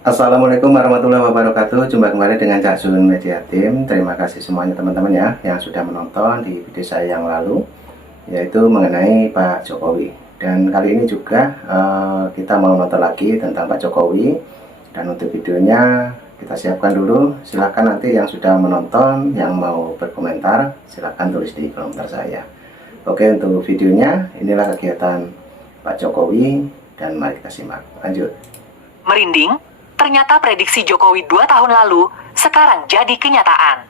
Assalamualaikum warahmatullahi wabarakatuh. Jumpa kembali dengan Cak Sun Media Team. Terima kasih semuanya teman-teman ya yang sudah menonton di video saya yang lalu, yaitu mengenai Pak Jokowi. Dan kali ini juga kita mau nonton lagi tentang Pak Jokowi. Dan untuk videonya kita siapkan dulu. Silahkan nanti yang sudah menonton, yang mau berkomentar, silahkan tulis di komentar saya. Oke, untuk videonya inilah kegiatan Pak Jokowi dan mari kita simak. Lanjut. Merinding, ternyata prediksi Jokowi 2 tahun lalu sekarang jadi kenyataan.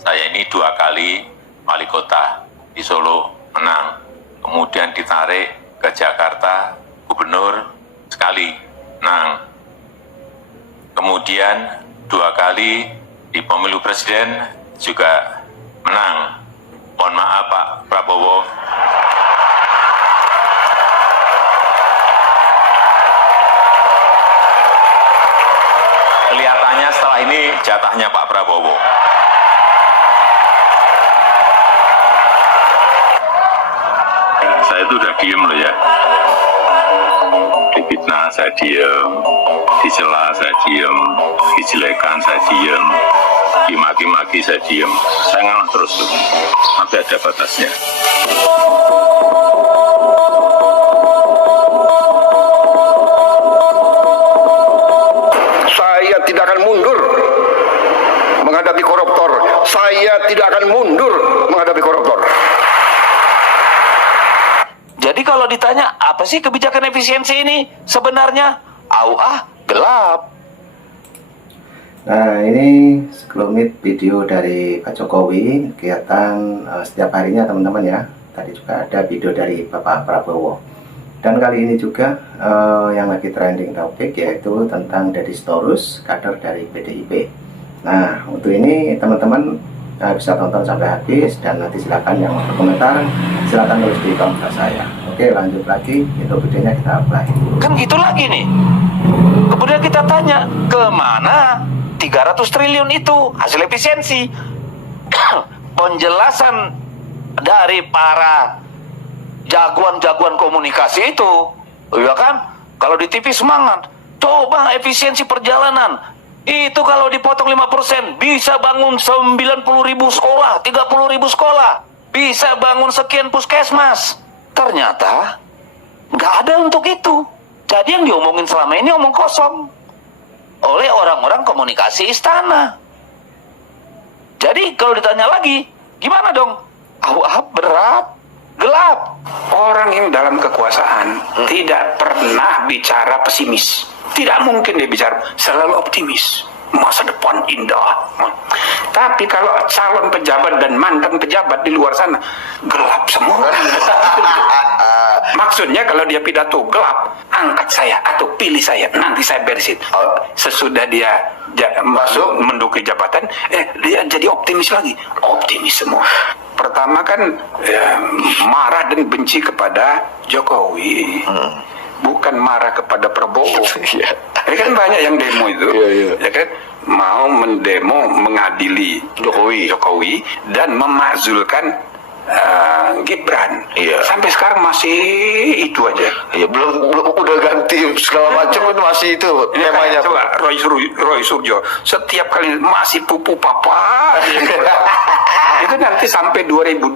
Saya ini 2 kali wali kota di Solo menang, kemudian ditarik ke Jakarta gubernur sekali menang, kemudian 2 kali di pemilu presiden juga menang. Mohon maaf Pak Prabowo. Kelihatannya setelah ini jatahnya Pak Prabowo. Saya itu udah diem loh ya. Difitnah saya diem, dicela saya diem, dijelekan saya diem, dimaki-maki saya diem. Saya ngalah terus tuh, sampai ada batasnya. Saya tidak akan mundur menghadapi koruptor. Saya tidak akan mundur menghadapi koruptor. Jadi kalau ditanya apa sih kebijakan efisiensi ini sebenarnya, gelap. Nah, ini sekelumit video dari Pak Jokowi, kegiatan setiap harinya teman-teman ya. Tadi juga ada video dari Bapak Prabowo. Dan kali ini juga yang lagi trending topik yaitu tentang Deddy Sitorus, kader dari PDIP. Nah, untuk ini teman-teman bisa tonton sampai habis dan nanti silakan yang mau berkomentar silakan tulis di komentar saya. Oke, lanjut lagi, itu videonya kita play. Kan gitu lagi nih. Kemudian kita tanya, kemana 300 triliun itu hasil efisiensi? Penjelasan dari para jagoan-jagoan komunikasi itu, ya kan? Kalau di TV semangat, coba efisiensi perjalanan. Itu kalau dipotong 5% bisa bangun 90.000 sekolah, 30.000 sekolah, bisa bangun sekian puskesmas. Ternyata nggak ada untuk itu. Jadi yang diomongin selama ini omong kosong oleh orang-orang komunikasi istana. Jadi kalau ditanya lagi, gimana dong? Berat, gelap. Orang yang dalam kekuasaan tidak pernah bicara pesimis. Tidak mungkin dia bicara, selalu optimis. Masa depan indah. Tapi kalau calon pejabat dan mantan pejabat di luar sana, gelap semua. Maksudnya kalau dia pidato gelap, angkat saya atau pilih saya, nanti saya beresin. Sesudah dia masuk menduduki jabatan, dia jadi optimis lagi. Optimis semua. Pertama kan marah dan benci kepada Jokowi. Bukan marah kepada Prabowo. Ya kan banyak yang demo itu, ya kan, mau mendemo mengadili Jokowi dan memakzulkan Gibran. Sampai sekarang masih itu aja. Belum udah ganti segala macam itu masih itu temanya. Coba Roy Suryo setiap kali masih pupu papa. Itu nanti sampai 2029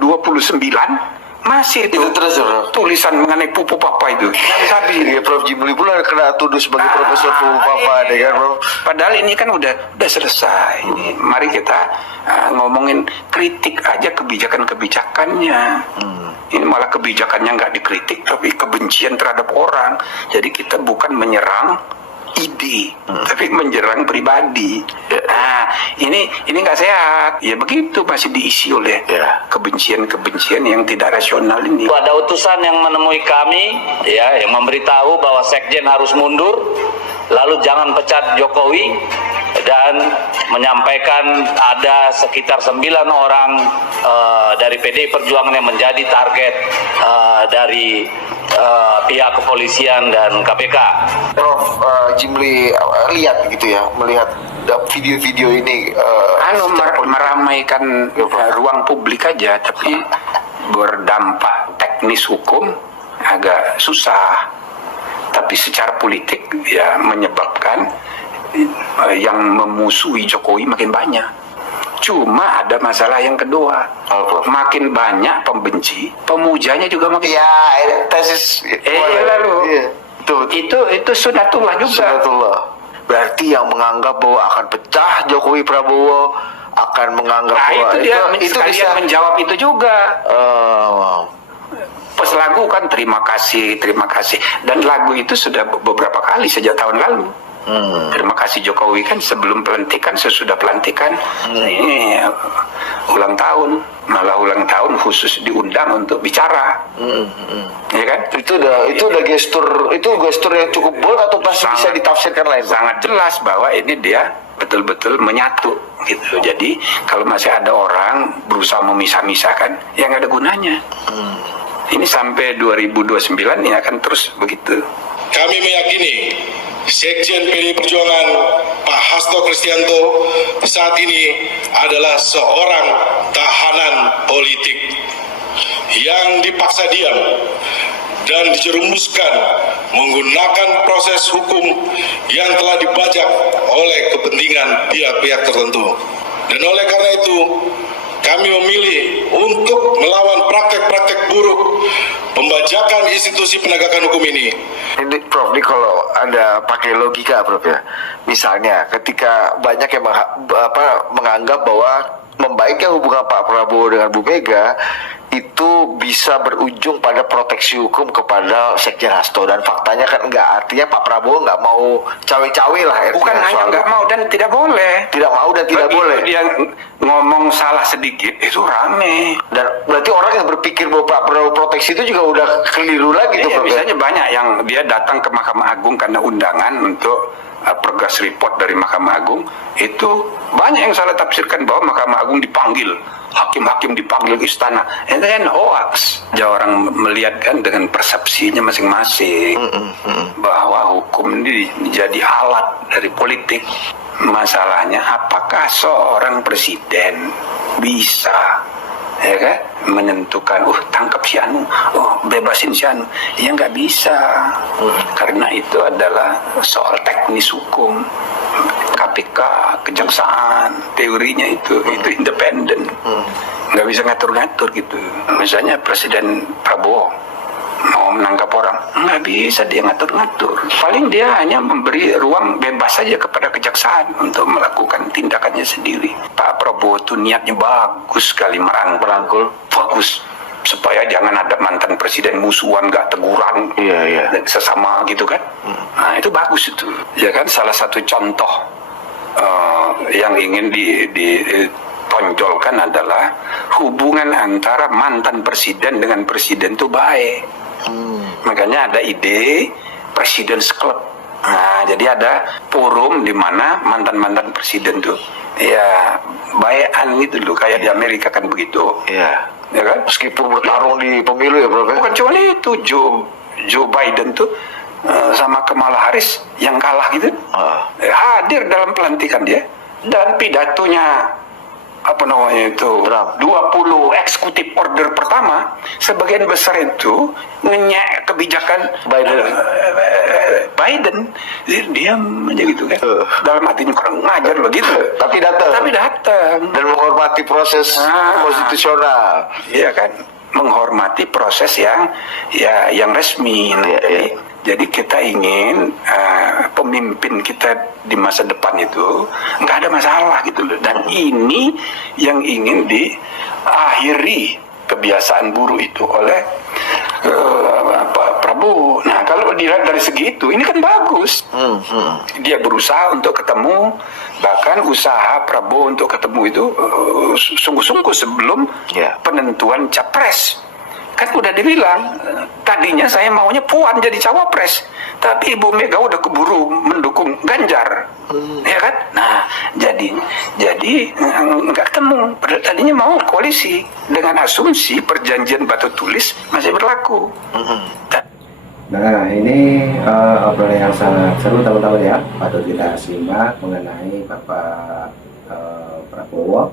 masih itu terus tulisan mengenai pupu papa itu habis ya, Prof Jimli pula kena tuduh sebagai profesor pupu papa deh kan, Prof. Padahal ini kan udah selesai. Ini mari kita ngomongin kritik aja kebijakannya. Ini malah kebijakannya nggak dikritik tapi kebencian terhadap orang. Jadi kita bukan menyerang ide, tapi menyerang pribadi. Nah, ini nggak sehat. Ya begitu, masih diisi oleh kebencian-kebencian yang tidak rasional ini. Ada utusan yang menemui kami, ya, yang memberitahu bahwa Sekjen harus mundur, lalu jangan pecat Jokowi, dan menyampaikan ada sekitar 9 orang dari PDI Perjuangan yang menjadi target dari pihak kepolisian dan KPK. Prof Jimli lihat gitu ya, melihat video-video ini meramaikan ruang publik aja, tapi berdampak teknis hukum agak susah. Tapi secara politik ya menyebabkan yang memusuhi Jokowi makin banyak. Cuma ada masalah yang kedua, makin banyak pembenci, pemujanya juga makin. Ya, tesis. Lalu Iya. itu sunatullah juga. Sunatullah. Berarti yang menganggap bahwa akan pecah Jokowi Prabowo akan menganggap Nah bahwa itu dia itu sekalian bisa menjawab itu juga. Oh, Pas lagu kan terima kasih dan lagu itu sudah beberapa kali sejak tahun lalu. Terima kasih Jokowi kan sebelum pelantikan, sesudah pelantikan, ini ulang tahun, malah ulang tahun khusus diundang untuk bicara, ya kan? itu udah gestur yang cukup bold atau pasti bisa ditafsirkan lain, Pak? Sangat jelas bahwa ini dia betul-betul menyatu gitu. Jadi kalau masih ada orang berusaha memisah-misahkan, ya nggak ada gunanya. Ini sampai 2029 ini akan terus begitu. Kami meyakini Sekjen PDI Perjuangan Pak Hasto Kristianto saat ini adalah seorang tahanan politik yang dipaksa diam dan dijerumuskan menggunakan proses hukum yang telah dibajak oleh kepentingan pihak-pihak tertentu. Dan oleh karena itu, kami memilih untuk melawan praktek-praktek buruk pembajakan institusi penegakan hukum ini. Ini Prof, ini kalau ada pakai logika Prof ya, misalnya ketika banyak yang menganggap bahwa membaiknya hubungan Pak Prabowo dengan Bu Mega itu bisa berujung pada proteksi hukum kepada Sekjen Hasto, dan faktanya kan enggak, artinya Pak Prabowo nggak mau cawe-cawe lah. Bukan hanya nggak mau dan tidak boleh. Tidak mau dan tidak Begitu boleh. Dia ngomong salah sedikit itu rame. Dan berarti orang yang berpikir bahwa Pak Prabowo proteksi itu juga udah keliru lagi tuh, Prof. Misalnya banyak yang dia datang ke Mahkamah Agung karena undangan untuk progress report dari Mahkamah Agung, itu banyak yang salah tafsirkan bahwa Mahkamah Agung dipanggil, hakim-hakim dipanggil ke istana. Itu kan hoax. Ya, orang melihat kan dengan persepsinya masing-masing bahwa hukum ini jadi alat dari politik. Masalahnya apakah seorang presiden bisa, ya kan, menentukan tangkap si Anu, bebasin si Anu? Ya nggak bisa, karena itu adalah soal teknis hukum. KPK, kejaksaan, teorinya itu independen, nggak bisa ngatur-ngatur gitu. Misalnya Presiden Prabowo mau menangkap orang, nggak bisa dia ngatur-ngatur. Paling dia hanya memberi ruang bebas saja kepada kejaksaan untuk melakukan tindakannya sendiri. Pak Prabowo itu niatnya bagus sekali, merangkul, bagus, supaya jangan ada mantan presiden musuhan, nggak teguran, dan sesama gitu kan. Nah itu bagus itu, ya kan. Salah satu contoh yang ingin ditonjolkan adalah hubungan antara mantan presiden dengan presiden itu baik. Makanya ada ide President's Club. Nah, jadi ada forum di mana mantan-mantan presiden tuh ya bayan gitu loh, kayak di Amerika kan begitu. Iya. Ya kan? Meskipun bertarung di pemilu ya, Prof. Bukan cuma itu, Joe Biden tuh sama Kamala Harris yang kalah gitu, hadir dalam pelantikan dia, dan pidatonya apa namanya itu 20 eksekutif order pertama, sebagian besar itu ngenyek kebijakan Biden. Diam aja gitu kan, dalam hatinya kurang ngajar begitu, tapi datang dan menghormati proses konstitusional. Iya kan, menghormati proses yang resmi. Jadi kita ingin pemimpin kita di masa depan itu nggak ada masalah gitu loh. Dan ini yang ingin diakhiri kebiasaan buruk itu oleh Pak Prabowo. Nah kalau dilihat dari segi itu, ini kan bagus. Dia berusaha untuk ketemu, bahkan usaha Prabowo untuk ketemu itu sungguh-sungguh sebelum penentuan capres. Kan udah dibilang, tadinya saya maunya Puan jadi cawapres, tapi Ibu Mega udah keburu mendukung Ganjar, ya kan? Nah, jadi nggak ketemu. Padahal tadinya mau koalisi dengan asumsi perjanjian batu tulis masih berlaku. Nah, ini obrolan yang sangat seru teman-teman ya, patut kita simak mengenai Bapak Prabowo,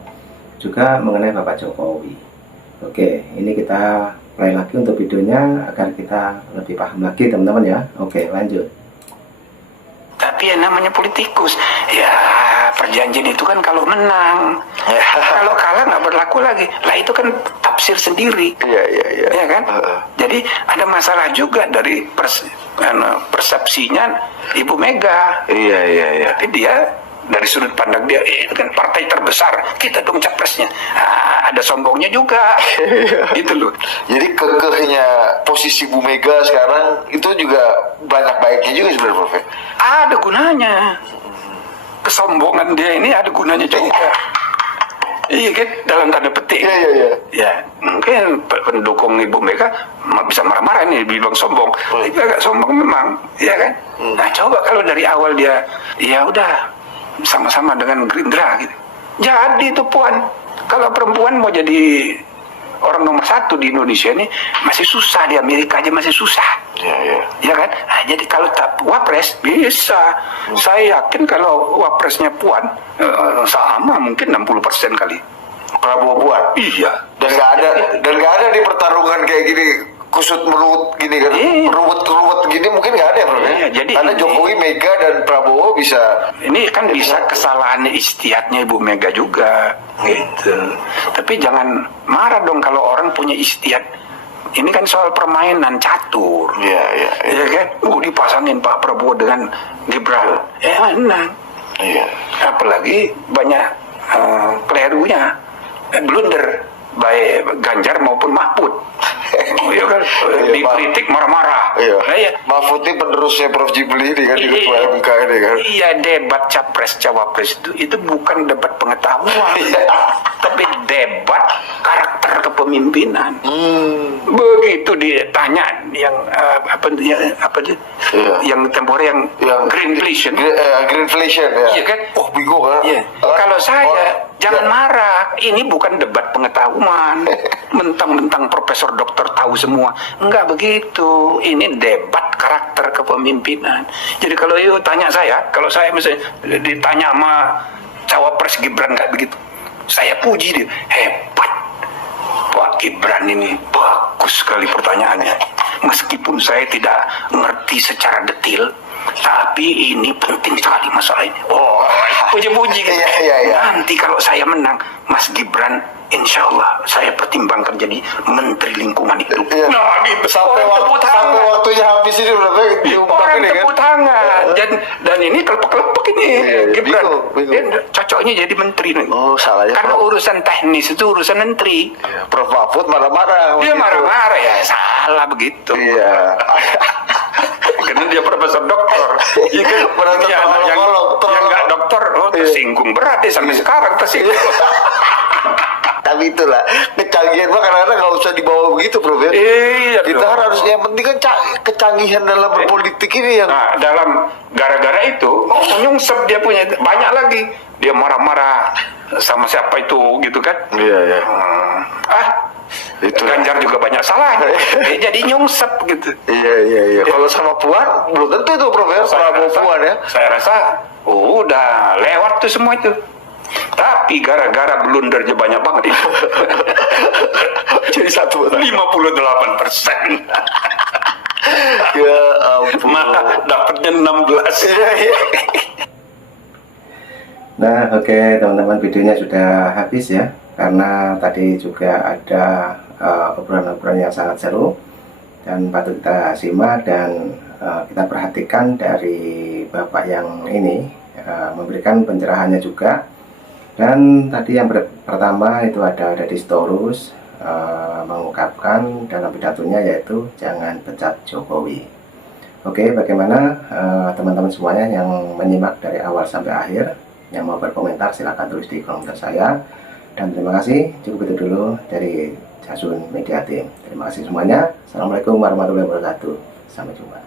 juga mengenai Bapak Jokowi. Oke, ini kita play lagi untuk videonya agar kita lebih paham lagi teman-teman ya. Oke, lanjut. Tapi Tapi ya namanya politikus. Ya perjanjian itu kan kalau menang. Kalau kalah nggak berlaku lagi. Lah itu kan tafsir sendiri. Iya. Ya kan? Jadi ada masalah juga dari persepsinya Ibu Mega. Iya. Tapi dia dari sudut pandang dia, itu kan partai terbesar, kita dong capresnya. Ada sombongnya juga. Itu loh. Jadi kekehnya posisi Bu Mega sekarang itu juga banyak baiknya juga sebenarnya, Prof. Ada gunanya. Kesombongan dia ini ada gunanya juga. Iya kan, dalam tanda petik. Iya. Ya, mungkin pendukung Ibu Mega bisa marah-marah nih bilang sombong. Tapi agak sombong memang, ya kan? Nah, coba kalau dari awal dia, ya udah sama-sama dengan Gerindra gitu. Jadi itu Puan, kalau perempuan mau jadi orang nomor 1 di Indonesia ini masih susah, di Amerika aja masih susah. Iya. Ya kan? Nah, jadi kalau tak wapres bisa. Saya yakin kalau wapresnya Puan sama mungkin 60% kali. Prabowo Puan. Iya. Dan nggak ada di pertarungan kayak gini kusut merut gini kan, Iya. ruwet gini mungkin nggak ada ya, Prof. Iya, jadi karena ini- Jokowi, Mega dan Prabowo bisa. Ini kan bisa kesalahan istiadatnya Ibu Mega juga, gitu. Tapi jangan marah dong kalau orang punya istiadat. Ini kan soal permainan catur. Iya. Ya kan? Dipasangin Pak Prabowo dengan Gibran. Menang. Iya. Apalagi banyak kelirunya, blunder baik Ganjar maupun Mahfud. Iya kan? Dikritik marah-marah. Iya. Nah, iya. Mahfud ini penerusnya Prof Jibli ini kan, di ketua MK ini kan. Iya, debat capres cawapres itu bukan debat pengetahuan, tapi debat karakter kepemimpinan. Begitu ditanya yang yang temporer yang greenflation. Greenflation ya. Iya kan? Oh, bingung kan? Iya. Kalau saya jangan marah, ini bukan debat pengetahuan. Mentang-mentang profesor dokter tahu semua. Enggak begitu. Ini debat karakter kepemimpinan. Jadi kalau you tanya saya, kalau saya misalnya ditanya sama cawapres Gibran nggak begitu, saya puji dia, hebat Pak Gibran ini, bagus sekali pertanyaannya. Meskipun saya tidak ngerti secara detail, tapi ini penting sekali masalah ini. Oh, puji-puji gitu. Iya. Nanti kalau saya menang, Mas Gibran, insya Allah saya pertimbangkan jadi Menteri Lingkungan Hidup. Iya. Nah, gitu. Sampai Orang tepuk tangan. waktunya habis ini berapa diungkap Orang ini kan? tepuk tangan. Dan ini kelepek-kelepek ini Iya, Gibran. bingung. Dia cocoknya jadi menteri nih. Oh, salah ya. Karena urusan teknis itu urusan menteri. Prof Mahfud marah-marah. Dia waktu itu. marah-marah ya, salah begitu. Iya. Karena dia profesor dokter. Iya kan? Berantem Yang tolong. nggak dokter, tersinggung berat deh sampai sekarang tersinggung. Tapi itulah kecanggihan mah kadang-kadang nggak usah dibawa begitu, Prof. Ya. Iya. Kita dong. harus yang penting kan kecanggihan dalam berpolitik ini yang. Nah, dalam gara-gara itu, nyungsep dia punya banyak lagi. Dia marah-marah sama siapa itu gitu kan? Iya. Itu Ganjar juga banyak salah. Dia jadi nyungsep gitu. Iya. Kalau sama Puan belum tentu itu, Prof. Ya. Prabowo Puan ya. Saya rasa udah lewat tuh semua itu. Tapi gara-gara blundernya banyak banget itu. Jadi 58%. Ya ampun. Malah dapatnya 16. Nah, oke teman-teman, videonya sudah habis ya. Karena tadi juga ada obrolan-obrolan yang sangat seru dan patut kita simak dan kita perhatikan dari Bapak yang ini memberikan pencerahannya juga. Dan tadi yang pertama itu ada Deddy Sitorus mengungkapkan dalam pidatonya yaitu jangan pecat Jokowi. Oke, bagaimana teman-teman semuanya yang menyimak dari awal sampai akhir? Yang mau berkomentar silahkan tulis di kolom komentar saya. Dan terima kasih, cukup itu dulu dari Jasun Media Team. Terima kasih semuanya. Assalamualaikum warahmatullahi wabarakatuh. Sampai jumpa.